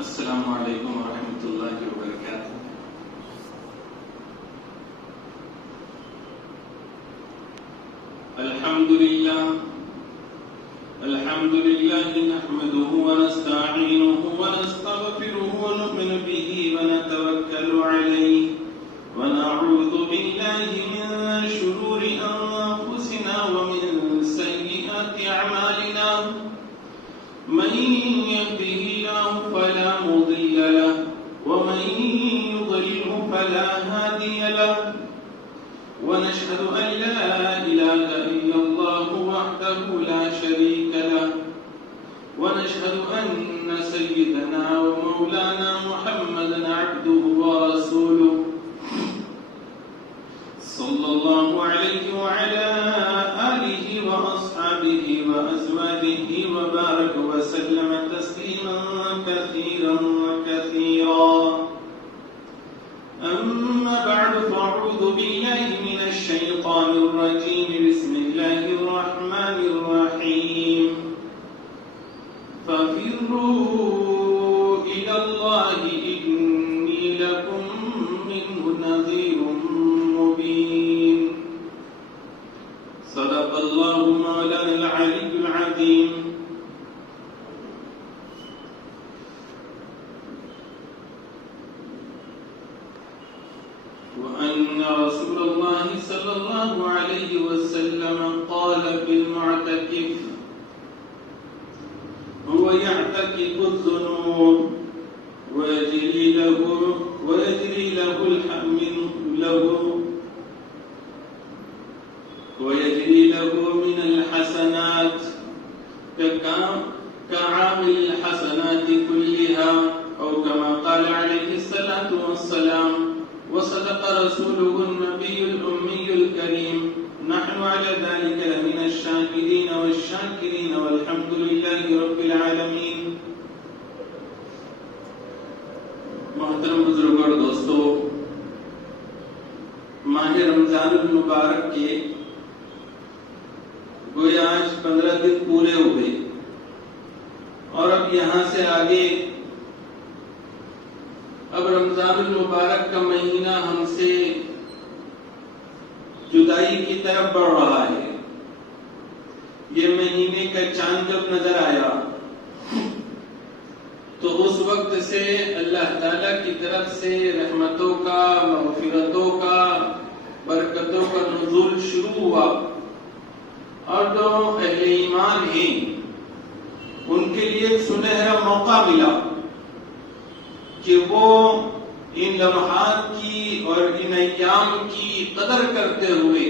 السلام علیکم ورحمۃ اللہ وبرکاتہ۔ الحمد للہ نحمده ونستعینه ونستغفره ونؤمن به ونتوکل علیہ ونعوذ باللہ من شرور انفسنا ومن سیئات اعمالنا، من يهده الله فلا مضل له ومن يضلل فلا هادي له، ونشهد أن لا إله إلا الله وحده لا شريك له، ونشهد أن سيدنا ومولانا محمدا عبده ورسوله صلى الله عليه وعلى آله وأصحابه وأزواجه وبارك وسلم تسليما كثيرا كثيرا. أما بعد فأعوذ بالله من الشيطان الرجيم. بسم الله الرحمن الرحيم. ففروا إلى الله إني لكم منه نذير مبين. صدق الله مولانا العلي العظيم. وأن رسول الله صلى الله عليه وسلم قال في المعتكف: هو يعتكف الذنوب ويجري له من الحسنات كعامل الحسنات كلها، أو كما قال عليه الصلاة والسلام. وصدق رسوله النبي الأمي الكريم. نحن على ذلك لمن الشاهدين والشاكرين والحمد لله رب العالمين. محترم بزرگوں اور دوستو، ماہ رمضان المبارک کے گویا آج 15 دن پورے ہوئے، اور اب یہاں سے آگے اب رمضان المبارک کا مہینہ ہم سے جدائی کی طرف بڑھ رہا ہے. یہ مہینے کا چاند جب نظر آیا تو اس وقت سے اللہ تعالی کی طرف سے رحمتوں کا، مغفرتوں کا، برکتوں کا نزول شروع ہوا، اور جو اہل ایمان ہیں ان کے لیے ایک سنہرا موقع ملا کہ وہ ان لمحات کی اور ان ایام کی قدر کرتے ہوئے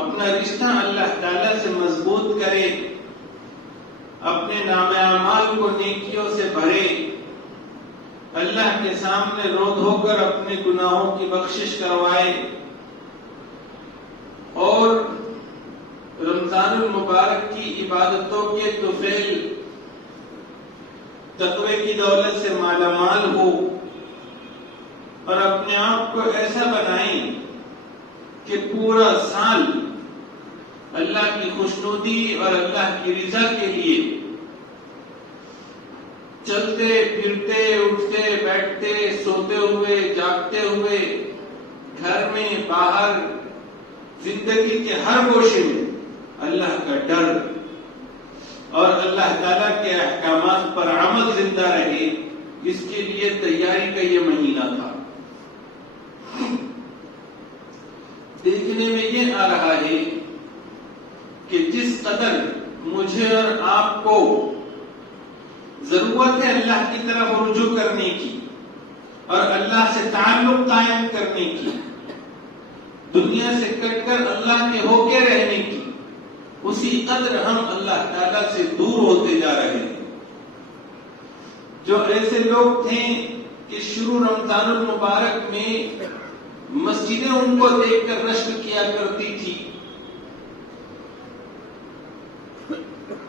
اپنا رشتہ اللہ تعالی سے مضبوط کرے، اپنے نام اعمال کو نیکیوں سے بھرے، اللہ کے سامنے رو دھو کر اپنے گناہوں کی بخشش کروائے، اور رمضان المبارک کی عبادتوں کے طفیل تقوی کی دولت سے مالا مال ہو، اور اپنے آپ کو ایسا بنائیں کہ پورا سال اللہ کی خوشنودی اور اللہ کی رضا کے لیے چلتے پھرتے، اٹھتے بیٹھتے، سوتے ہوئے جاگتے ہوئے، گھر میں باہر، زندگی کے ہر گوشے میں اللہ کا ڈر اور اللہ تعالیٰ کے احکامات پر عمل زندہ رہے، اس کے لیے تیاری کا یہ مہینہ تھا. دیکھنے میں یہ آ رہا ہے کہ جس قدر مجھے اور آپ کو ضرورت ہے اللہ کی طرف رجوع کرنے کی اور اللہ سے تعلق قائم کرنے کی، دنیا سے کٹ کر اللہ کے ہو کے رہنے کی، اسی قدر ہم اللہ تعالیٰ سے دور ہوتے جا رہے ہیں. جو ایسے لوگ تھے کہ شروع رمضان المبارک میں مسجدیں ان کو دیکھ کر رشک کیا کرتی تھی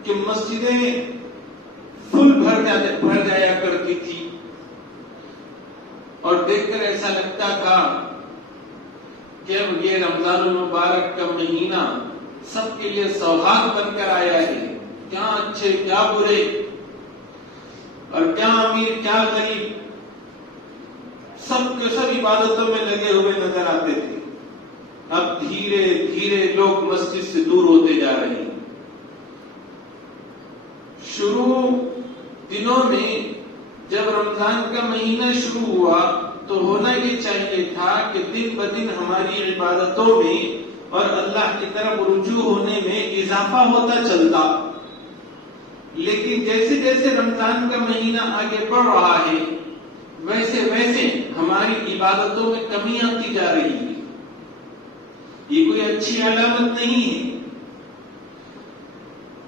کہ مسجدیں فل بھر جایا کرتی تھی، اور دیکھ کر ایسا لگتا تھا کہ اب یہ رمضان المبارک کا مہینہ سب کے لیے سوغات بن کر آیا ہے. کیا اچھے کیا برے اور کیا امیر کیا غریب سب کے سب عبادتوں میں لگے ہوئے نظر آتے تھے. اب دھیرے دھیرے لوگ مسجد سے دور ہوتے جا رہے ہیں. شروع دنوں میں جب رمضان کا مہینہ شروع ہوا تو ہونا یہ چاہیے تھا کہ دن بدن ہماری عبادتوں میں اور اللہ کی طرف رجوع ہونے میں اضافہ ہوتا چلتا. لیکن جیسے جیسے رمضان کا مہینہ آگے بڑھ رہا ہے ویسے ویسے ہماری عبادتوں میں کمی آتی جا رہی ہے. یہ کوئی اچھی علامت نہیں ہے.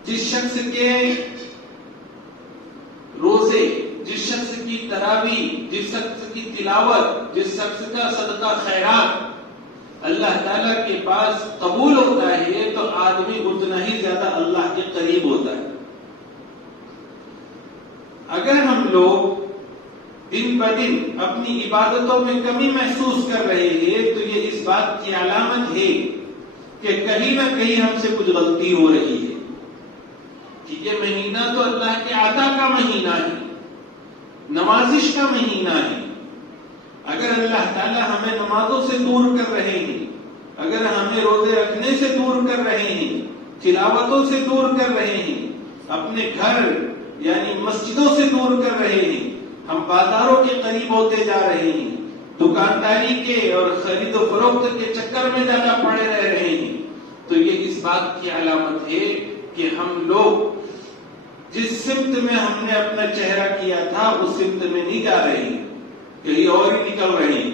جس شخص کے روزے، جس شخص کی تراویح، جس شخص کی تلاوت، جس شخص کا صدقہ خیرات اللہ تعالیٰ کے پاس قبول ہوتا ہے تو آدمی اتنا ہی زیادہ اللہ کے قریب ہوتا ہے. اگر ہم لوگ دن بدن اپنی عبادتوں میں کمی محسوس کر رہے ہیں تو یہ اس بات کی علامت ہے کہ کہیں نہ کہیں ہم سے کچھ غلطی ہو رہی ہے. کہ یہ مہینہ تو اللہ کے عطا کا مہینہ ہے، نوازش کا مہینہ ہے. اگر اللہ تعالی ہمیں نمازوں سے دور کر رہے ہیں، اگر ہمیں روزے رکھنے سے دور کر رہے ہیں، تلاوتوں سے دور کر رہے ہیں، اپنے گھر یعنی مسجدوں سے دور کر رہے ہیں، ہم بازاروں کے قریب ہوتے جا رہے ہیں، دکانداری کے اور خرید و فروخت کے چکر میں زیادہ پڑے رہ رہے ہیں، تو یہ اس بات کی علامت ہے کہ ہم لوگ جس سمت میں ہم نے اپنا چہرہ کیا تھا اس سمت میں نہیں جا رہے ہیں، کہیں اور ہی نکل رہے ہیں.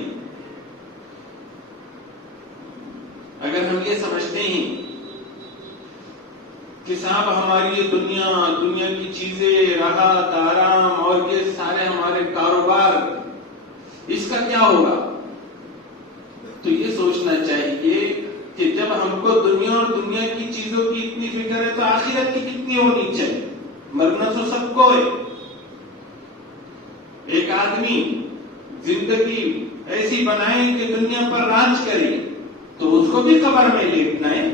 اگر ہم یہ سمجھتے ہیں کہ صاحب ہماری یہ دنیا کی چیزیں، راحت آرام اور یہ سارے ہمارے کاروبار، اس کا کیا ہوگا، تو یہ سوچنا چاہیے کہ جب ہم کو دنیا اور دنیا کی چیزوں کی اتنی فکر ہے تو آخرت کی کتنی ہونی چاہیے. مرنا تو سب کو ہے. ایک آدمی زندگی ایسی بنائے کہ دنیا پر راج کرے تو اس کو بھی قبر میں لیٹنا ہے،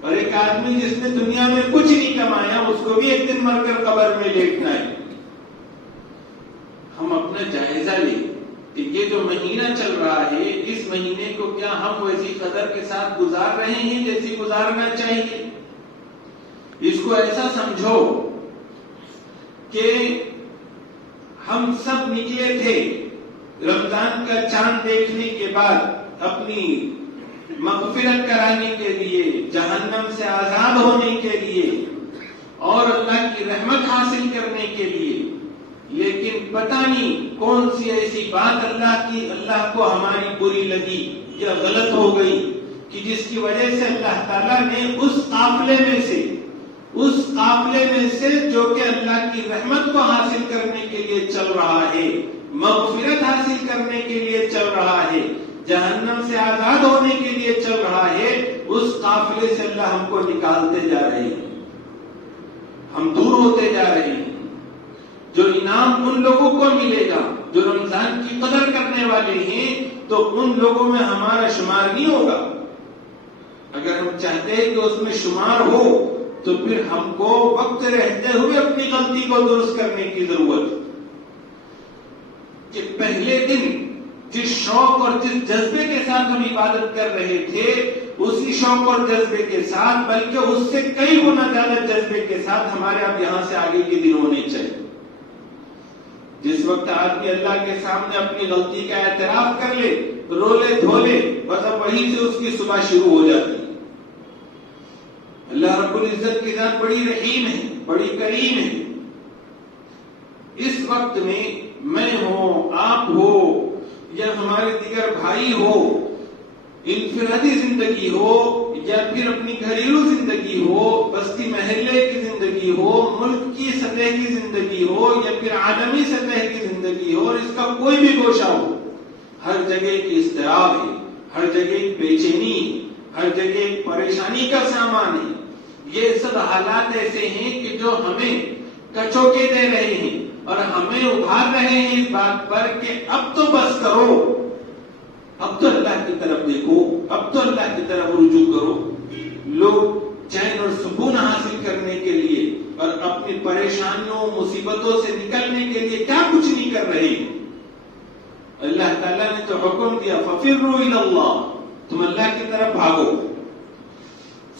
اور ایک آدمی جس نے دنیا میں کچھ نہیں کمایا اس کو بھی ایک دن مر کر قبر میں لیٹنا ہے. ہم اپنا جائزہ لیں کہ یہ جو مہینہ چل رہا ہے اس مہینے کو کیا ہم ویسی قدر کے ساتھ گزار رہے ہیں جیسی گزارنا چاہیے. اس کو ایسا سمجھو کہ ہم سب نکلے تھے رمضان کا چاند دیکھنے کے بعد اپنی مغفرت کرانے کے لیے، جہنم سے آزاد ہونے کے لیے اور اللہ کی رحمت حاصل کرنے کے لیے. لیکن پتہ نہیں کون سی ایسی بات اللہ کو ہماری بری لگی یا غلط ہو گئی کہ جس کی وجہ سے اللہ تعالیٰ نے اس قافلے میں سے جو کہ اللہ کی رحمت کو حاصل کرنے کے لیے چل رہا ہے، مغفرت حاصل کرنے کے لیے چل رہا ہے، جہنم سے آزاد ہونے کے لیے چل رہا ہے، اس قافلے سے اللہ ہم کو نکالتے جا رہے ہیں. ہم دور ہوتے جا رہے ہیں. جو انعام ان لوگوں کو ملے گا جو رمضان کی قدر کرنے والے ہیں تو ان لوگوں میں ہمارا شمار نہیں ہوگا. اگر ہم چاہتے ہیں کہ اس میں شمار ہو تو پھر ہم کو وقت رہتے ہوئے اپنی غلطی کو درست کرنے کی ضرورت. کہ پہلے دن جس شوق اور جس جذبے کے ساتھ ہم عبادت کر رہے تھے اسی شوق اور جذبے کے ساتھ بلکہ اس سے کئی گنا زیادہ جذبے کے ساتھ ہمارے اب یہاں سے آگے کے دن ہونے چاہیے. جس وقت آدمی اللہ کے سامنے اپنی غلطی کا اعتراف کر لے، رو لے، دھو لے، بس اب وہیں سے اس کی صبح شروع ہو جاتی. اللہ رب العزت کی ذات بڑی رحیم ہے، بڑی کریم ہے. اس وقت میں میں ہوں، آپ ہو یا ہمارے دیگر بھائی ہو، انفرادی زندگی ہو یا پھر اپنی گھریلو زندگی ہو، بستی محلے کی زندگی ہو، ملک کی سطح کی زندگی ہو یا پھر عالمی سطح کی زندگی ہو، اور اس کا کوئی بھی گوشہ ہو، ہر جگہ ایک اضطراب ہے، ہر جگہ ایک بے چینی ہے، ہر جگہ ایک پریشانی کا سامان ہے. یہ سب حالات ایسے ہیں کہ جو ہمیں کچوکے دے رہے ہیں اور ہمیں ابھار رہے ہیں اس بات پر کہ اب تو بس کرو، اب تو اللہ کی طرف دیکھو، اب تو اللہ کی طرف رجوع کرو. لوگ چین اور سکون حاصل کرنے کے لیے اور اپنی پریشانیوں مصیبتوں سے نکلنے کے لیے کیا کچھ نہیں کر رہے؟ اللہ تعالیٰ نے تو حکم دیا فَفِرُّوا إِلَى اللَّهِ، تم اللہ کی طرف بھاگو۔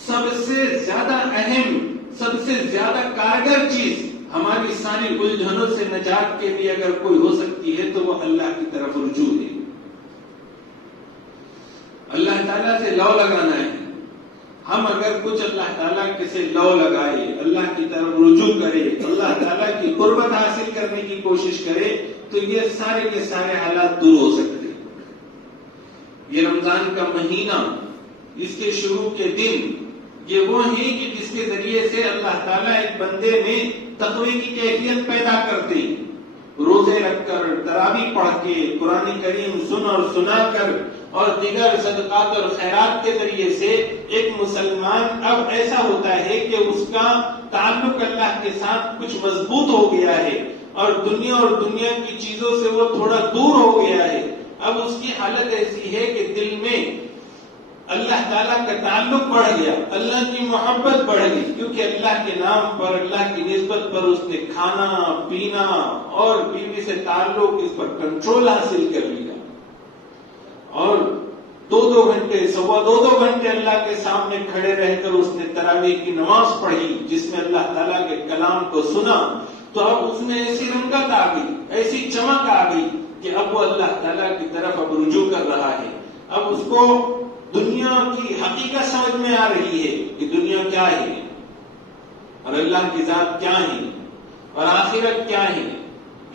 سب سے زیادہ اہم، سب سے زیادہ کارگر چیز ہماری ساری الجھنوں سے نجات کے لیے اگر کوئی ہو سکتی ہے تو وہ اللہ کی طرف رجوع ہے۔ اللہ تعالیٰ سے لو لگانا ہے۔ ہم اگر کچھ اللہ تعالیٰ کے سے لو لگائے، اللہ کی طرف رجوع کرے، اللہ تعالیٰ کی قربت حاصل کرنے کی کوشش کرے تو یہ سارے کے سارے حالات دور ہو سکتے ہیں۔ یہ رمضان کا مہینہ، اس کے شروع کے دن، یہ وہ ہیں کہ جس کے ذریعے سے اللہ تعالیٰ ایک بندے میں تقوی کی کیفیت پیدا کرتے ہیں۔ روزے رکھ کر، تراویح پڑھ کے، قرآن کریم سن اور سنا کر اور دیگر صدقات اور خیرات کے ذریعے سے ایک مسلمان اب ایسا ہوتا ہے کہ اس کا تعلق اللہ کے ساتھ کچھ مضبوط ہو گیا ہے اور دنیا کی چیزوں سے وہ تھوڑا دور ہو گیا ہے۔ اب اس کی حالت ایسی ہے کہ دل میں اللہ تعالیٰ کا تعلق بڑھ گیا، اللہ کی محبت بڑھ گئی، کیونکہ اللہ کے نام پر، اللہ کی نسبت پر اس نے کھانا پینا اور بیوی سے تعلق، اس پر کنٹرول حاصل کر لیا، اور 2 گھنٹے، 2.25 گھنٹے اللہ کے سامنے کھڑے رہ کر اس نے تراویح کی نماز پڑھی جس میں اللہ تعالیٰ کے کلام کو سنا، تو اب اس میں ایسی رنگت آ گئی، ایسی چمک آ گئی کہ اب وہ اللہ تعالیٰ کی طرف اب رجوع کر رہا ہے۔ اب اس کو دنیا کی حقیقت سمجھ میں آ رہی ہے کہ دنیا کیا ہے اور اللہ کی ذات کیا ہے اور آخرت کیا ہے۔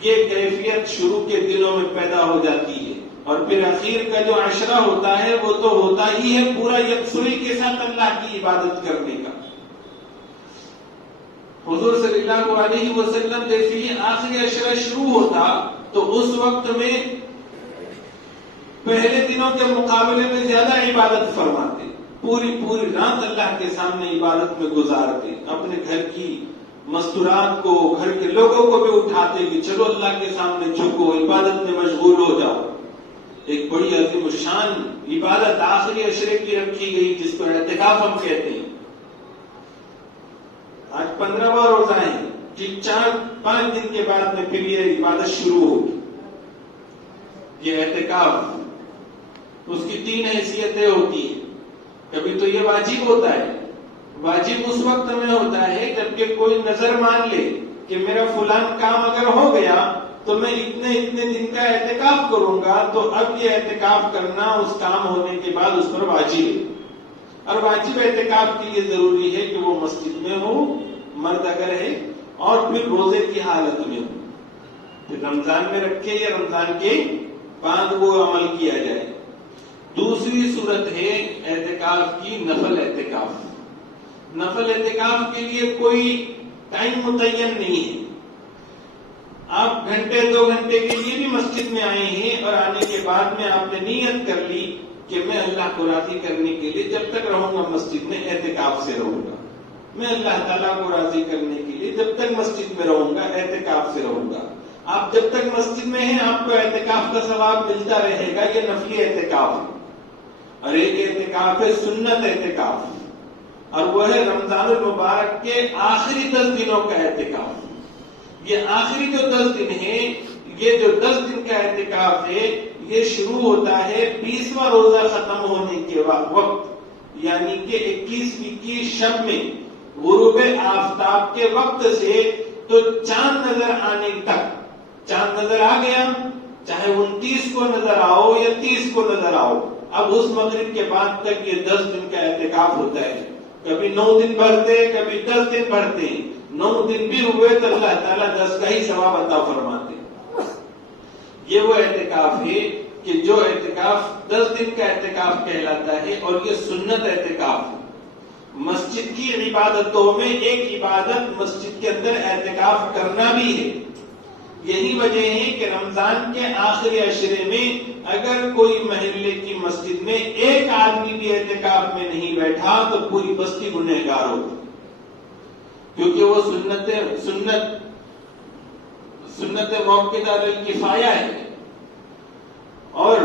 یہ کیفیت شروع کے دنوں میں پیدا ہو جاتی ہے، اور پھر اخیر کا جو عشرہ ہوتا ہے وہ تو ہوتا ہی ہے پورا یکسوئی کے ساتھ اللہ کی عبادت کرنے کا۔ حضور صلی اللہ علیہ وسلم جیسے ہی آخری عشرہ شروع ہوتا تو اس وقت میں پہلے دنوں کے مقابلے میں زیادہ عبادت فرماتے، پوری رات اللہ کے سامنے عبادت میں گزارتے، اپنے گھر کی مستورات کو، گھر کے لوگوں کو بھی اٹھاتے کہ چلو اللہ کے سامنے جھکو، عبادت میں مشغول ہو جاؤ۔ ایک بڑی عظیم الشان عبادت آخری عشرے کی رکھی گئی جس کو اعتکاف ہم کہتے ہیں۔ آج 15واں روزہ ہے، ٹھیک 4-5 دن کے بعد میں پھر یہ عبادت شروع ہوگی۔ یہ اعتکاف، اس کی 3 حیثیتیں ہوتی ہیں۔ کبھی تو یہ واجب ہوتا ہے، واجب اس وقت میں ہوتا ہے جبکہ کوئی نظر مان لے کہ میرا فلان کام اگر ہو گیا تو میں اتنے دن کا اعتکاف کروں گا، تو اب یہ اعتکاف کرنا اس کام ہونے کے بعد اس پر واجب ہے۔ اور واجب اعتکاف کے لیے ضروری ہے کہ وہ مسجد میں ہو، مرد اگر ہے، اور پھر روزے کی حالت میں ہو، پھر رمضان میں رکھے یا رمضان کے بعد وہ عمل کیا جائے۔ دوسری صورت ہے اعتکاف کی نفل اعتکاف۔ نفل اعتکاف کے لیے کوئی ٹائم متعین نہیں ہے، آپ 1-2 گھنٹے کے لیے بھی مسجد میں آئے ہیں اور آنے کے بعد میں آپ نے نیت کر لی کہ میں اللہ کو راضی کرنے کے لیے جب تک رہوں گا مسجد میں اعتکاف سے رہوں گا، میں اللہ تعالیٰ کو راضی کرنے کے لیے جب تک مسجد میں رہوں گا اعتکاف سے رہوں گا۔ آپ جب تک مسجد میں ہیں آپ کو اعتکاف کا ثواب ملتا رہے گا، یہ نفلی اعتکاف ہے۔ اور ایک اعتکاف ہے سنت اعتکاف، اور وہ ہے رمضان المبارک کے آخری 10 دنوں کا اعتکاف۔ یہ آخری جو 10 دن ہیں، یہ جو 10 دن کا اعتکاف ہے، یہ شروع ہوتا ہے 20واں روزہ ختم ہونے کے وقت، یعنی کہ 21ویں کی شب میں غروب آفتاب کے وقت سے تو چاند نظر آنے تک۔ چاند نظر آ گیا، چاہے 29 کو نظر آؤ یا 30 کو نظر آؤ، اب اس مغرب کے بعد تک یہ 10 دن کا اعتکاف ہوتا ہے۔ کبھی 9 دن بھرتے، کبھی 10 دن بھرتے، 9 دن بھی ہوئے تو اللہ تعالیٰ 10 کا ہی ثواب عطا فرماتے۔ یہ وہ اعتکاف ہے کہ جو اعتکاف 10 دن کا اعتکاف کہلاتا ہے، اور یہ سنت اعتکاف ہے۔ مسجد کی عبادتوں میں ایک عبادت مسجد کے اندر اعتکاف کرنا بھی ہے۔ یہی وجہ ہے کہ رمضان کے آخری عشرے میں اگر کوئی محلے کی مسجد میں ایک آدمی بھی اعتکاف میں نہیں بیٹھا تو پوری بستی گنہگار ہوتی، کیونکہ وہ سنت موقع علی الکفایہ ہے۔ اور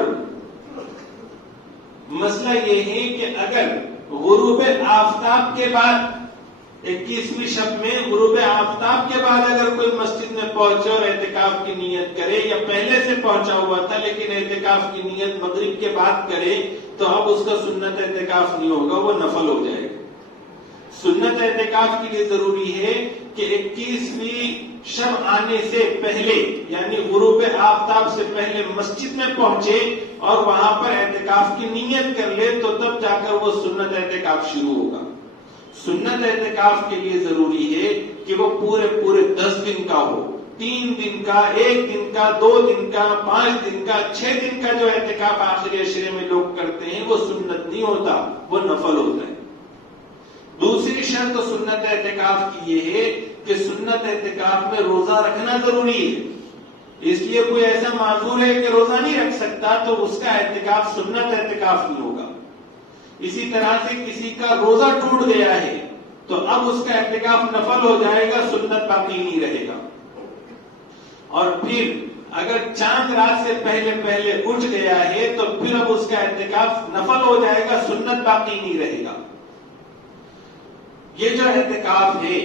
مسئلہ یہ ہے کہ اگر غروب آفتاب کے بعد 21ویں شب میں غروب آفتاب کے بعد اگر کوئی مسجد میں پہنچے اور اعتکاف کی نیت کرے، یا پہلے سے پہنچا ہوا تھا لیکن اعتکاف کی نیت مغرب کے بعد کرے، تو اب اس کا سنت اعتکاف نہیں ہوگا، وہ نفل ہو جائے گا۔ سنت اعتکاف کے لیے ضروری ہے کہ 21ویں شب آنے سے پہلے، یعنی غروب آفتاب سے پہلے مسجد میں پہنچے اور وہاں پر اعتکاف کی نیت کر لے، تو تب جا کر وہ سنت اعتکاف شروع ہوگا۔ سنت اعتکاف کے لیے ضروری ہے کہ وہ پورے 10 دن کا ہو، 3 دن کا، 1 دن کا، 2 دن کا، 5 دن کا، 6 دن کا جو اعتکاف آخری عشرے میں لوگ کرتے ہیں وہ سنت نہیں ہوتا، وہ نفل ہوتا ہے۔ دوسری شرط سنت اعتکاف کی یہ ہے کہ سنت اعتکاف میں روزہ رکھنا ضروری ہے۔ اس لیے کوئی ایسا معذور ہے کہ روزہ نہیں رکھ سکتا تو اس کا اعتکاف سنت اعتکاف نہیں ہوگا۔ اسی طرح سے کسی کا روزہ ٹوٹ گیا ہے تو اب اس کا اعتکاف نفل ہو جائے گا، سنت باقی نہیں رہے گا۔ اور پھر اگر چاند رات سے پہلے اٹھ گیا ہے تو پھر اب اس کا اعتکاف نفل ہو جائے گا، سنت باقی نہیں رہے گا۔ یہ جو اعتکاف ہے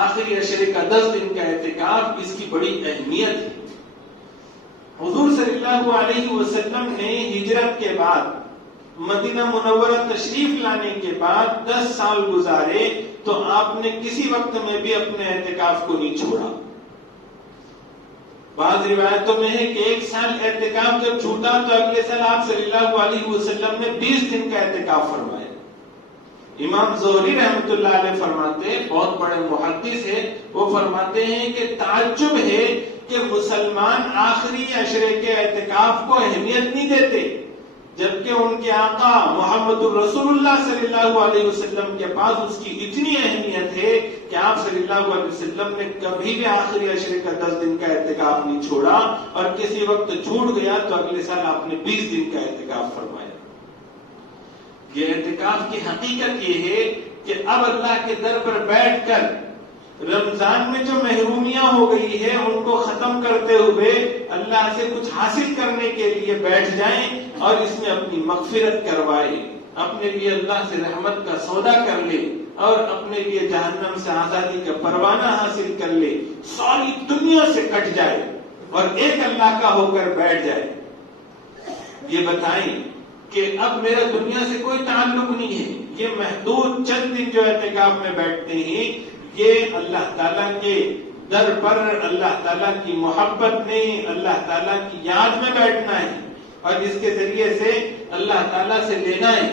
آخری عشرے کا 10 دن کا اعتکاف، اس کی بڑی اہمیت ہے۔ حضور صلی اللہ علیہ وسلم نے ہجرت کے بعد مدینہ منورہ تشریف لانے کے بعد 10 سال گزارے تو آپ نے کسی وقت میں بھی اپنے اعتکاف کو نہیں چھوڑا۔ بعض روایتوں میں ہے کہ 1 سال اعتکاف جب چھوٹا تو اگلے سال آپ صلی اللہ علیہ وسلم نے 20 دن کا اعتکاف فرمایا۔ امام زہری رحمۃ اللہ علیہ فرماتے ہیں، بہت بڑے محدث ہیں، وہ فرماتے ہیں کہ تعجب ہے کہ مسلمان آخری عشرے کے اعتکاف کو اہمیت نہیں دیتے، جبکہ ان کے آقا محمد الرسول اللہ صلی اللہ علیہ وسلم کے پاس اس کی اتنی اہمیت ہے کہ آپ صلی اللہ علیہ وسلم نے کبھی بھی آخری عشرے کا 10 دن کا اعتکاف نہیں چھوڑا، اور کسی وقت چھوٹ گیا تو اگلے سال آپ نے 20 دن کا اعتکاف فرمایا۔ یہ اعتکاف کی حقیقت یہ ہے کہ اب اللہ کے در پر بیٹھ کر رمضان میں جو محرومیاں ہو گئی ہے ان کو ختم کرتے ہوئے اللہ سے کچھ حاصل کرنے کے لیے بیٹھ جائیں اور اس میں اپنی مغفرت کروائے، اپنے لیے اللہ سے رحمت کا سودا کر لے اور اپنے لیے جہنم سے آزادی کا پروانہ حاصل کر لے، ساری دنیا سے کٹ جائے اور ایک اللہ کا ہو کر بیٹھ جائے۔ یہ بتائیں کہ اب میرا دنیا سے کوئی تعلق نہیں ہے، یہ محدود چند دن جو اعتکاف میں بیٹھتے ہیں یہ اللہ تعالیٰ کے در پر اللہ تعالیٰ کی محبت میں، اللہ تعالیٰ کی یاد میں بیٹھنا ہے اور اس کے ذریعے سے اللہ تعالیٰ سے لینا ہے۔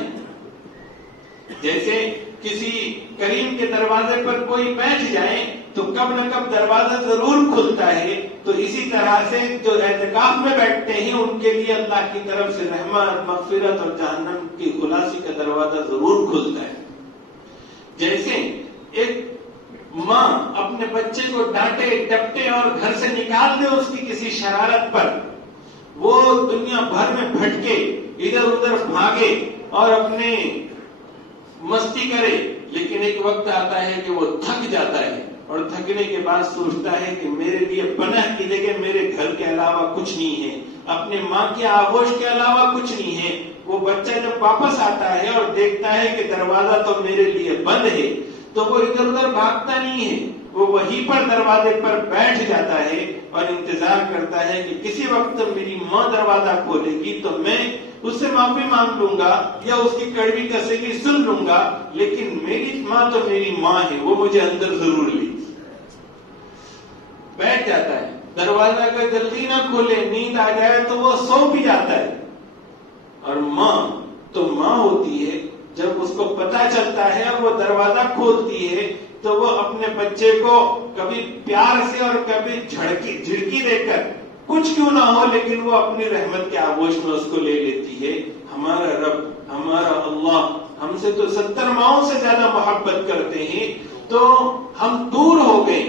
جیسے کسی کریم کے دروازے پر کوئی بیٹھ جائے تو کب نہ کب دروازہ ضرور کھلتا ہے، تو اسی طرح سے جو اعتکاف میں بیٹھتے ہیں ان کے لیے اللہ کی طرف سے رحمت، مغفرت اور جہنم کی خلاصی کا دروازہ ضرور کھلتا ہے۔ جیسے ایک ماں اپنے بچے کو ڈانٹے ڈپٹے اور گھر سے نکال دے اس کی کسی شرارت پر، وہ دنیا بھر میں بھٹکے، ادھر ادھر بھاگے اور اپنے مستی کرے، لیکن ایک وقت آتا ہے کہ وہ تھک جاتا ہے اور تھکنے کے بعد سوچتا ہے کہ میرے لیے پناہ کی جگہ میرے گھر کے علاوہ کچھ نہیں ہے، اپنے ماں کے آغوش کے علاوہ کچھ نہیں ہے۔ وہ بچہ جب واپس آتا ہے اور دیکھتا ہے کہ دروازہ تو میرے لیے بند ہے تو وہ ادھر ادھر بھاگتا نہیں ہے، وہ وہیں پر دروازے پر بیٹھ جاتا ہے اور انتظار کرتا ہے کہ کسی وقت میری ماں دروازہ کھولے گی تو میں اس سے معافی مانگ لوں گا یا اس کی کڑوی کسیلی سن لوں گا، لیکن میری ماں تو میری ماں ہے، وہ مجھے اندر ضرور لے۔ بیٹھ جاتا ہے، دروازہ اگر جلدی نہ کھولے، نیند آ جائے تو وہ سو بھی جاتا ہے۔ اور ماں تو ماں ہوتی ہے، جب اس کو پتا چلتا ہے اور وہ دروازہ کھولتی ہے تو وہ اپنے بچے کو کبھی پیار سے اور کبھی جھڑکی دے کر، کچھ کیوں نہ ہو لیکن وہ اپنی رحمت کے آغوش میں اس کو لے لیتی ہے۔ ہمارا رب، ہمارا اللہ ہم سے تو 70 ماؤں سے زیادہ محبت کرتے ہیں، تو ہم دور ہو گئے،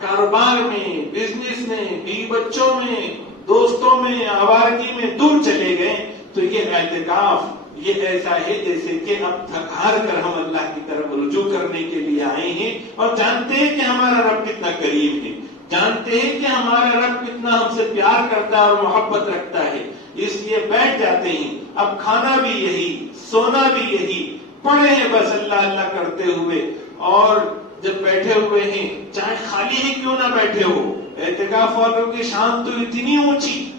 کاروبار میں، بزنس میں، بیوی بچوں میں، دوستوں میں، آوارگی میں دور چلے گئے، تو یہ اعتکاف یہ ایسا ہے جیسے کہ اب تھک ہار کر ہم اللہ کی طرف رجوع کرنے کے لیے آئے ہیں اور جانتے ہیں کہ ہمارا رب کتنا قریب ہے، جانتے ہیں کہ ہمارا رب کتنا ہم سے پیار کرتا ہے اور محبت رکھتا ہے، اس لیے بیٹھ جاتے ہیں۔ اب کھانا بھی یہی، سونا بھی یہی، پڑے ہیں بس اللہ اللہ کرتے ہوئے اور جب بیٹھے ہوئے ہیں چاہے خالی ہی کیوں نہ بیٹھے ہو، اعتکاف والوں کی شان تو اتنی اونچی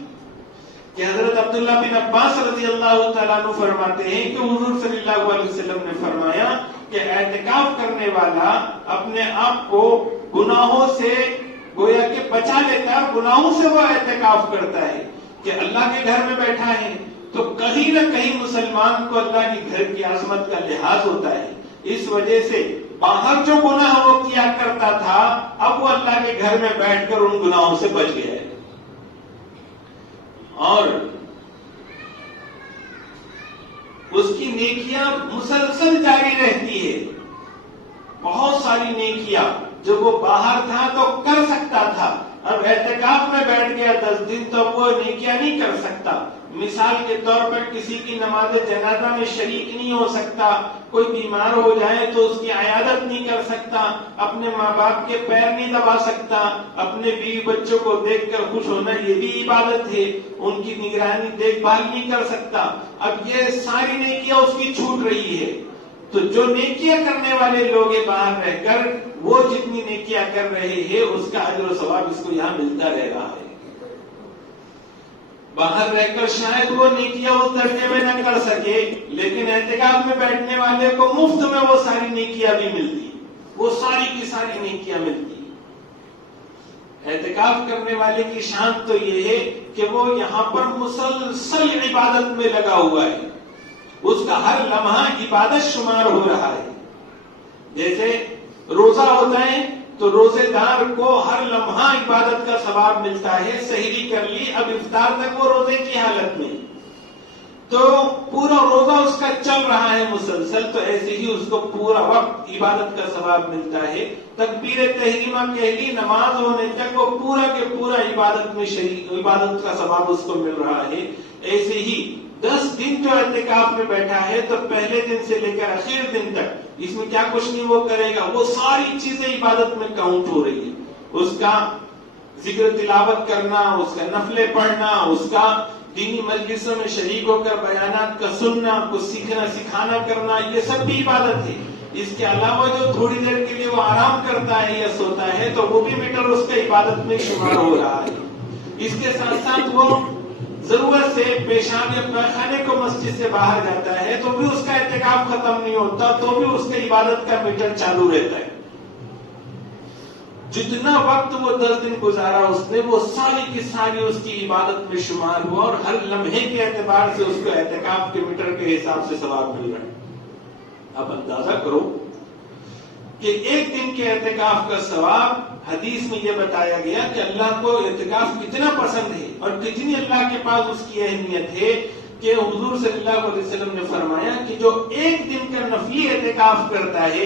کہ حضرت عبداللہ بن عباس رضی اللہ تعالیٰ عنہ فرماتے ہیں کہ حضور صلی اللہ علیہ وسلم نے فرمایا کہ اعتکاف کرنے والا اپنے آپ کو گناہوں سے گویا کہ بچا لیتا ہے، گناہوں سے وہ اعتکاف کرتا ہے کہ اللہ کے گھر میں بیٹھا ہے تو کہیں نہ کہیں مسلمان کو اللہ کے گھر کی عظمت کا لحاظ ہوتا ہے. اس وجہ سے باہر جو گناہ وہ کیا کرتا تھا اب وہ اللہ کے گھر میں بیٹھ کر ان گناہوں سے بچ گیا ہے. اور اس کی نیکیاں مسلسل جاری رہتی ہے. بہت ساری نیکیاں جو وہ باہر تھا تو کر سکتا تھا، اب اعتکاف میں بیٹھ گیا 10 دن تو وہ نیکیاں نہیں کر سکتا. مثال کے طور پر کسی کی نماز جنازہ میں شریک نہیں ہو سکتا، کوئی بیمار ہو جائے تو اس کی عیادت نہیں کر سکتا، اپنے ماں باپ کے پیر نہیں دبا سکتا، اپنے بیوی بچوں کو دیکھ کر خوش ہونا یہ بھی عبادت ہے، ان کی نگرانی دیکھ بھال نہیں کر سکتا. اب یہ ساری نیکیاں اس کی چھوٹ رہی ہے. تو جو نیکیاں کرنے والے لوگ باہر رہ کر وہ جتنی نیکیاں کر رہے ہیں اس کا اجر و ثواب اس کو یہاں ملتا رہ رہا ہے. باہر رہ کر شاید وہ نیکیاں اس درجے میں نہ کر سکے، لیکن اعتکاف میں بیٹھنے والے کو مفت میں وہ ساری نیکیاں بھی ملتی، وہ ساری کی ساری نیکیاں ملتی. اعتکاف کرنے والے کی شان تو یہ ہے کہ وہ یہاں پر مسلسل عبادت میں لگا ہوا ہے، اس کا ہر لمحہ عبادت شمار ہو رہا ہے. جیسے روزہ ہوتا ہے تو روزے دار کو ہر لمحہ عبادت کا ثواب ملتا ہے. سحری کر لی، اب افطار تک وہ روزے کی حالت میں، تو پورا روزہ اس کا چل رہا ہے مسلسل، تو ایسے ہی اس کو پورا وقت عبادت کا ثواب ملتا ہے. تکبیر تحریمہ کہہ لی، نماز ہونے تک وہ پورا کے پورا عبادت میں شریک، عبادت کا ثواب اس کو مل رہا ہے. ایسے ہی 10 دن جو اعتکاف میں بیٹھا ہے تو پہلے دن سے لے کر آخر دن تک اس میں کیا کچھ نہیں وہ کرے گا، وہ ساری چیزیں عبادت میں کاؤنٹ ہو رہی ہے. اس کا ذکر تلاوت کرنا، اس کا نفلیں پڑھنا، اس کا دینی مجلسوں میں شریک ہو کر بیانات کا سننا، کچھ سیکھنا سکھانا کرنا، یہ سب بھی عبادت ہے. اس کے علاوہ جو تھوڑی دیر کے لیے وہ آرام کرتا ہے یا سوتا ہے تو وہ بھی میٹر اس کا عبادت میں شمار ہو رہا ہے. اس کے ساتھ ساتھ وہ ضرورت سے پیشاب یا پیخانے کو مسجد سے باہر جاتا ہے تو بھی اس کا اعتکاف ختم نہیں ہوتا، تو بھی اس کے عبادت کا میٹر چالو رہتا ہے. جتنا وقت وہ 10 دن گزارا اس نے وہ ساری کی ساری اس کی عبادت میں شمار ہوا، اور ہر لمحے کے اعتبار سے اس کو اعتکاف کے میٹر کے حساب سے ثواب مل رہا ہے. اب اندازہ کرو کہ ایک دن کے اعتکاف کا ثواب، حدیث میں یہ بتایا گیا کہ اللہ کو اعتکاف کتنا پسند ہے اور کتنی اللہ کے پاس اس کی اہمیت ہے کہ حضور صلی اللہ علیہ وسلم نے فرمایا کہ جو ایک دن کا نفلی اعتکاف کرتا ہے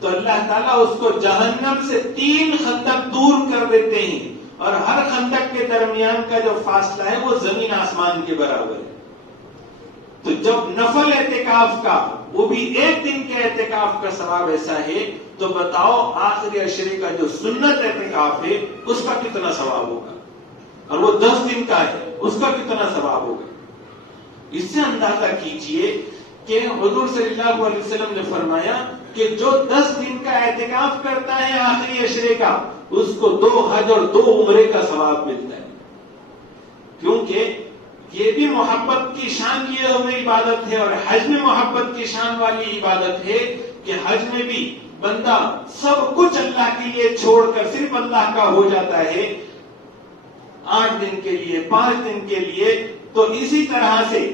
تو اللہ تعالیٰ اس کو جہنم سے 3 خندق دور کر دیتے ہیں، اور ہر خندق کے درمیان کا جو فاصلہ ہے وہ زمین آسمان کے برابر ہے. تو جب نفل اعتکاف کا، وہ بھی ایک دن کے اعتکاف کا ثواب ایسا ہے تو بتاؤ آخری عشرے کا جو سنت اعتکاف ہے اس کا کتنا ثواب ہوگا، اور وہ 10 دن کا ہے اس کا کتنا ثواب ہوگا. اس سے اندازہ کیجئے کہ حضور صلی اللہ علیہ وسلم نے فرمایا کہ جو 10 دن کا اعتکاف کرتا ہے آخری عشرے کا، اس کو 2 حج اور 2 عمرے کا ثواب ملتا ہے. کیونکہ یہ بھی محبت کی شان لیے ہوئے عبادت ہے، اور حج میں محبت کی شان والی عبادت ہے کہ حج میں بھی بندہ سب کچھ اللہ کے لیے چھوڑ کر صرف اللہ کا ہو جاتا ہے 8 دن کے لیے، 5 دن کے لیے. تو اسی طرح سے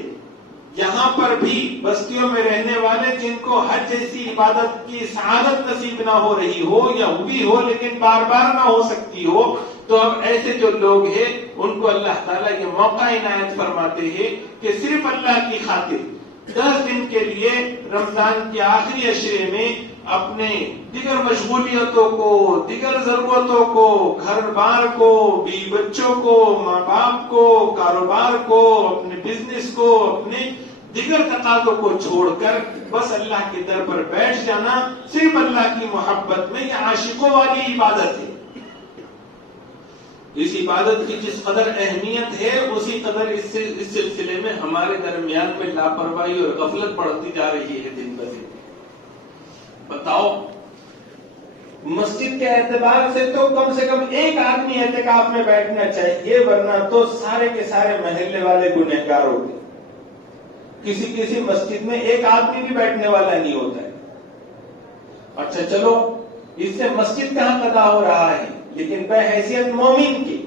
یہاں پر بھی بستیوں میں رہنے والے جن کو حج جیسی عبادت کی سعادت نصیب نہ ہو رہی ہو یا ہوئی ہو لیکن بار بار نہ ہو سکتی ہو، تو اب ایسے جو لوگ ہیں ان کو اللہ تعالیٰ یہ موقع عنایت فرماتے ہیں کہ صرف اللہ کی خاطر 10 دن کے لیے رمضان کے آخری عشرے میں اپنے دیگر مشغولیتوں کو، دیگر ضرورتوں کو، گھر بار کو، بیوی بچوں کو، ماں باپ کو، کاروبار کو، اپنے بزنس کو، اپنے دیگر تقاضوں کو چھوڑ کر بس اللہ کے در پر بیٹھ جانا، صرف اللہ کی محبت میں، یہ عاشقوں والی عبادت ہے. اس عبادت کی جس قدر اہمیت ہے اسی قدر اس سلسلے میں ہمارے درمیان میں لاپرواہی اور غفلت بڑھتی جا رہی ہے دن بدن. بتاؤ مسجد کے اعتبار سے تو کم سے کم ایک آدمی اعتکاف میں بیٹھنا چاہیے، ورنہ تو سارے کے سارے محلے والے گنہگار ہوتے. کسی مسجد میں ایک آدمی بھی بیٹھنے والا نہیں ہوتا ہے. اچھا چلو، اس سے مسجد کہاں قضا ہو رہا ہے، لیکن بحیثیت مومن کی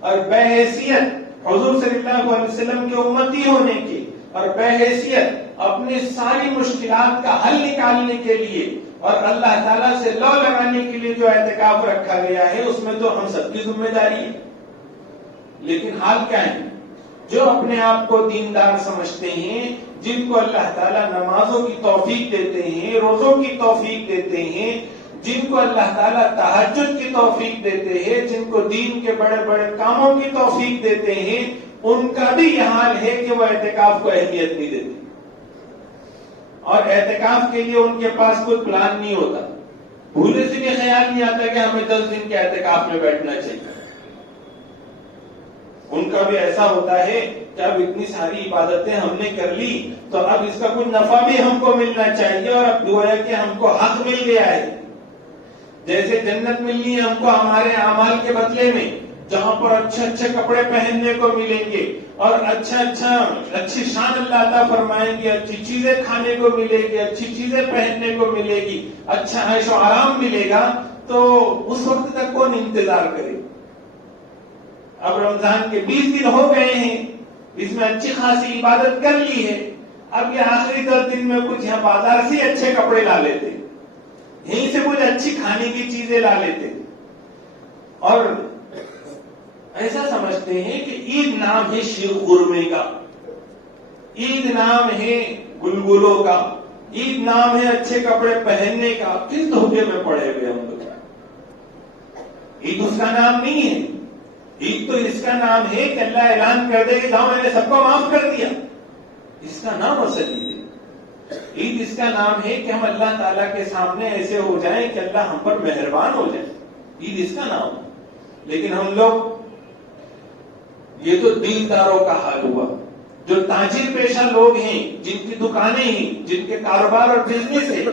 اور بحیثیت حضور صلی اللہ علیہ وسلم کے امتی ہونے کی اور بحیثیت اپنی ساری مشکلات کا حل نکالنے کے لیے اور اللہ تعالیٰ سے لو لگانے کے لیے جو اعتکاف رکھا گیا ہے، اس میں تو ہم سب کی ذمہ داری ہے. لیکن حال کیا ہے؟ جو اپنے آپ کو دیندار سمجھتے ہیں، جن کو اللہ تعالیٰ نمازوں کی توفیق دیتے ہیں، روزوں کی توفیق دیتے ہیں، جن کو اللہ تعالیٰ تہجد کی توفیق دیتے ہیں، جن کو دین کے بڑے بڑے کاموں کی توفیق دیتے ہیں، ان کا بھی یہ حال ہے کہ وہ اعتکاف کو اہمیت نہیں دیتے اور اعتکاف کے لیے ان کے پاس کوئی پلان نہیں ہوتا. بھولے سے بھی خیال نہیں آتا کہ ہمیں 10 دن کے اعتکاف میں بیٹھنا چاہیے. ان کا بھی ایسا ہوتا ہے کہ اب اتنی ساری عبادتیں ہم نے کر لی تو اب اس کا کچھ نفع بھی ہم کو ملنا چاہیے، اور اب دعا ہے کہ ہم کو حق مل گیا ہے. جیسے جنت ملنی ہے ہم کو ہمارے اعمال کے بدلے میں، جہاں پر اچھے اچھے کپڑے پہننے کو ملیں گے اور اچھی شان اللہ عطا فرمائیں گے، اچھی چیزیں کھانے کو ملے گی، اچھی چیزیں پہننے کو ملے گی، اچھا عیش و آرام ملے گا، تو اس وقت تک کون انتظار کرے؟ اب رمضان کے 20 دن ہو گئے ہیں، اس میں اچھی خاصی عبادت کر لی ہے، اب یہ آخری 10 دن میں کچھ یہاں بازار سے اچھے کپڑے لا لیتے، یہیں سے کچھ اچھی کھانے کی چیزیں لا لیتے، اور ایسا سمجھتے ہیں کہ عید نام ہے شیر خورمے کا، عید نام ہے گلگلوں کا، عید نام ہے اچھے کپڑے پہننے کا. کس دھوکے میں پڑے ہوئے ہم لوگ؟ عید اس کا نام نہیں ہے. عید تو اس کا نام ہے کہ اللہ اعلان کر دے کہ جاؤ میں نے سب کو معاف کر دیا. اس کا نام اصل عید ہے. عید اس کا نام ہے کہ ہم اللہ تعالیٰ کے سامنے ایسے ہو جائیں کہ اللہ ہم پر مہربان ہو جائے. عید اس کا نام ہے. لیکن ہم لوگ، یہ تو دینداروں کا حال ہوا. جو تاجر پیشہ لوگ ہیں، جن کی دکانیں ہیں، جن کے کاروبار اور بزنس ہے،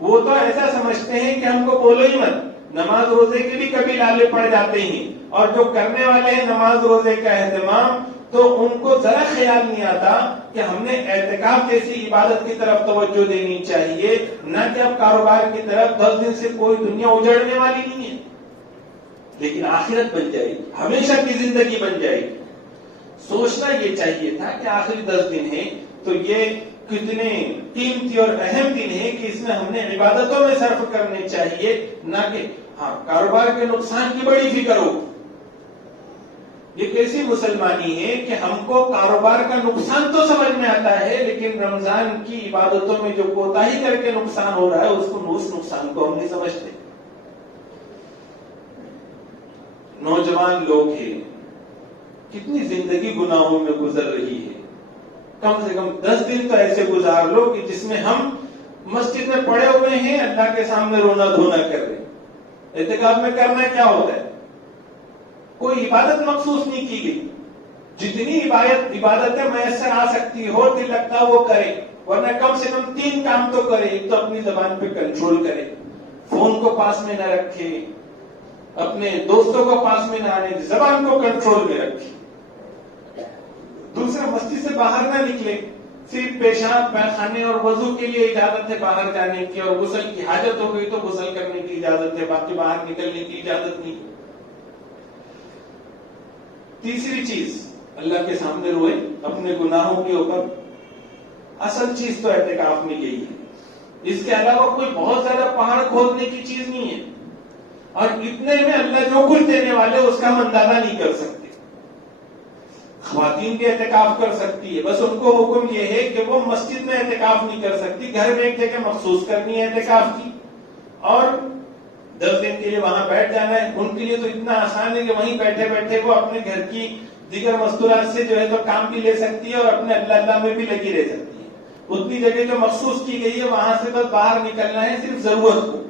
وہ تو ایسا سمجھتے ہیں کہ ہم کو بولو ہی مت. نماز روزے کے بھی کبھی لالے پڑ جاتے ہیں، اور جو کرنے والے ہیں نماز روزے کا اہتمام، تو ان کو ذرا خیال نہیں آتا کہ ہم نے اعتکاف جیسی عبادت کی طرف توجہ دینی چاہیے، نہ کہ اب کاروبار کی طرف. 10 دن سے کوئی دنیا اجڑنے والی نہیں ہے، لیکن آخرت بن جائے گی، ہمیشہ کی زندگی بن جائے گی. سوچنا یہ چاہیے تھا کہ آخری 10 دن ہیں تو یہ کتنے قیمتی اور اہم دن ہے کہ اس میں ہم نے عبادتوں میں صرف کرنے چاہیے، نہ کہ کاروبار کے نقصان کی بڑی فکر ہو. یہ کیسی مسلمانی ہے کہ ہم کو کاروبار کا نقصان تو سمجھ میں آتا ہے، لیکن رمضان کی عبادتوں میں جو کوتاہی کر کے نقصان ہو رہا ہے اس نقصان کو ہم نہیں سمجھتے. نوجوان لوگ ہیں، کتنی زندگی گناہوں میں گزر رہی ہے. کم سے کم 10 دن تو ایسے گزار لو کہ جس میں ہم مسجد میں پڑے ہوئے ہیں، اللہ کے سامنے رونا دھونا کر رہے ہیں. اعتکاف میں کرنا کیا ہوتا ہے؟ کوئی عبادت مخصوص نہیں کی گئی. جتنی عبادتیں میسر آ سکتی ہو، دل لگتا وہ کرے، ورنہ کم سے کم 3 کام تو کرے. ایک تو اپنی زبان پہ کنٹرول کرے، فون کو پاس میں نہ رکھے، اپنے دوستوں کو پاس میں نہ آنے، زبان کو کنٹرول میں رکھے. دوسرا، مسجد سے باہر نہ نکلے، صرف پیشاب پیخانے اور وضو کے لیے اجازت ہے باہر جانے کی، اور غسل کی حاجت ہو گئی تو غسل کرنے کی اجازت ہے، باقی باہر نکلنے کی اجازت نہیں. تیسری چیز، اللہ کے سامنے روئے اپنے گناہوں کے اوپر. اصل چیز تو اعتکاف میں یہی ہے. اس کے علاوہ کوئی بہت زیادہ پہاڑ کھودنے کی چیز نہیں ہے، اور اتنے میں اللہ جو کچھ دینے والے اس کا ہم اندازہ نہیں کر سکتے. خواتین بھی اعتکاف کر سکتی ہے، بس ان کو حکم یہ ہے کہ وہ مسجد میں اعتکاف نہیں کر سکتی، گھر میں ایک جگہ مخصوص کرنی ہے اعتکاف کی، اور 10 دن کے لیے وہاں بیٹھ جانا ہے. ان کے لیے تو اتنا آسان ہے کہ وہیں بیٹھے بیٹھے وہ اپنے گھر کی دیگر مستورات سے جو ہے تو کام بھی لے سکتی ہے اور اپنے اللہ میں بھی لگی رہ سکتی ہے. اتنی جگہ جو مخصوص کی گئی ہے وہاں سے بس باہر نکلنا ہے صرف ضرورت کو،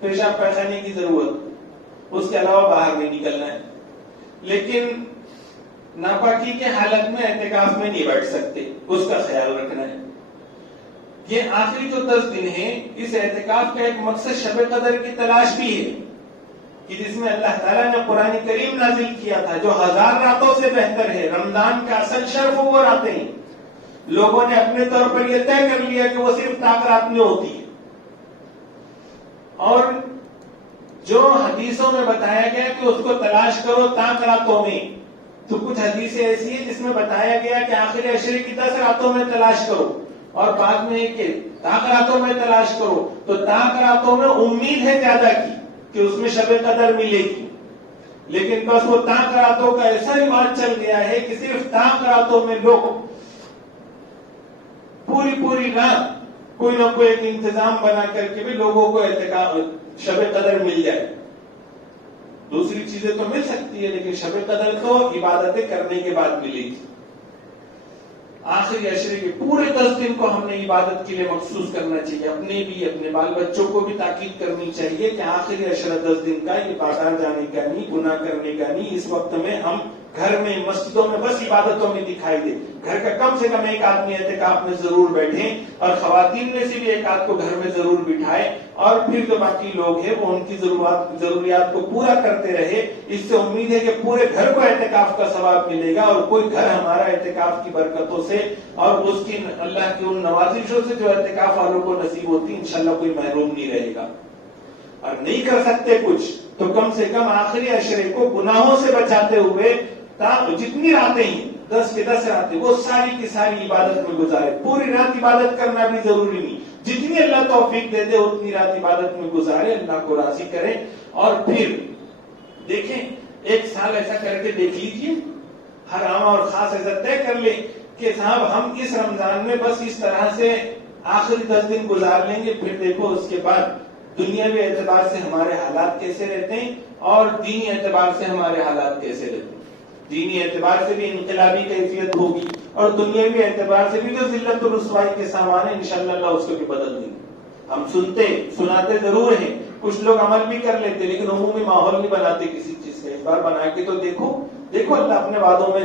پیشاب پیخانے کی ضرورت، اس کے علاوہ باہر نہیں نکلنا ہے. لیکن ناپاکی کے حالت میں اعتکاف میں نہیں بیٹھ سکتے، اس کا خیال رکھنا ہے. یہ آخری جو 10 دن ہیں، اس اعتکاف کا ایک مقصد شب قدر کی تلاش بھی ہے، کہ جس میں اللہ تعالیٰ نے قرآن کریم نازل کیا تھا جو 1000 راتوں سے بہتر ہے۔ رمضان کا اصل شرف وہ راتیں ہیں، لوگوں نے اپنے طور پر یہ طے کر لیا کہ وہ صرف طاق رات میں ہوتی ہے، اور جو حدیثوں میں بتایا گیا کہ اس کو تلاش کرو طاق راتوں میں، تو کچھ حدیثیں ایسی ہیں جس میں بتایا گیا کہ آخری عشرے کی 10 راتوں میں تلاش کرو، اور بعد میں کہ طاق راتوں میں تلاش کرو، تو طاق راتوں میں امید ہے زیادہ کی کہ اس میں شب قدر ملے گی، لیکن بس وہ طاق راتوں کا ایسا رواج چل گیا ہے کہ صرف طاق راتوں میں لوگ پوری رات کوئی نہ کوئی ایک انتظام بنا کر کے بھی لوگوں کو اعتکاف شب قدر مل جائے۔ دوسری چیزیں تو مل سکتی ہے، لیکن شب قدر تو عبادتیں کرنے کے بعد ملے گی۔ آخری عشرے کے پورے 10 دن کو ہم نے عبادت کے لیے مخصوص کرنا چاہیے، اپنے بھی اپنے بال بچوں کو بھی تاکید کرنی چاہیے کہ آخری عشرہ 10 دن کا یہ بازار جانے کا نہیں، گناہ کرنے کا نہیں۔ اس وقت میں ہم گھر میں مسجدوں میں بس عبادتوں میں دکھائی دے، گھر کا کم سے کم ایک آدمی اعتکاف میں ضرور بیٹھے، اور خواتین میں سے بھی ایک آدھ کو گھر میں ضرور بٹھائے، اور پھر جو باقی لوگ ہیں وہ ان کی ضروریات کو پورا کرتے رہے۔ اس سے امید ہے کہ پورے گھر کو اعتکاف کا ثواب ملے گا، اور کوئی گھر ہمارا اعتکاف کی برکتوں سے اور اس کی اللہ کی ان نوازشوں سے جو اعتکاف والوں کو نصیب ہوتی انشاءاللہ کوئی محروم نہیں رہے گا۔ اور نہیں کر سکتے کچھ تو کم سے کم آخری عشرے کو گناہوں سے بچاتے ہوئے جتنی راتیں ہیں 10 کے 10 راتیں وہ ساری کی ساری عبادت میں گزارے۔ پوری رات عبادت کرنا بھی ضروری نہیں، جتنی اللہ توفیق دے دے اتنی رات عبادت میں گزارے، اللہ کو راضی کرے۔ اور پھر دیکھیں، ایک سال ایسا کر کے دیکھ لیجیے، ہر عام اور خاص ایسا طے کر لیں کہ صاحب ہم اس رمضان میں بس اس طرح سے آخری 10 دن گزار لیں گے، پھر دیکھو اس کے بعد دنیاوی اعتبار سے ہمارے حالات کیسے رہتے ہیں اور دینی اعتبار سے ہمارے حالات کیسے رہتے ہیں۔ دینی اعتبار سے بھی انقلابی کیفیت ہوگی، اور دنیاوی اعتبار سے بھی جو ذلت و رسوائی کے سامان ہے انشاءاللہ اللہ اس کو بھی بدل دیں گے۔ ہم سناتے ضرور ہیں، کچھ لوگ عمل بھی کر لیتے، لیکن عمومی ماحول نہیں بناتے کسی چیز سے۔ اس بار بنا کے تو دیکھو اللہ اپنے وعدوں میں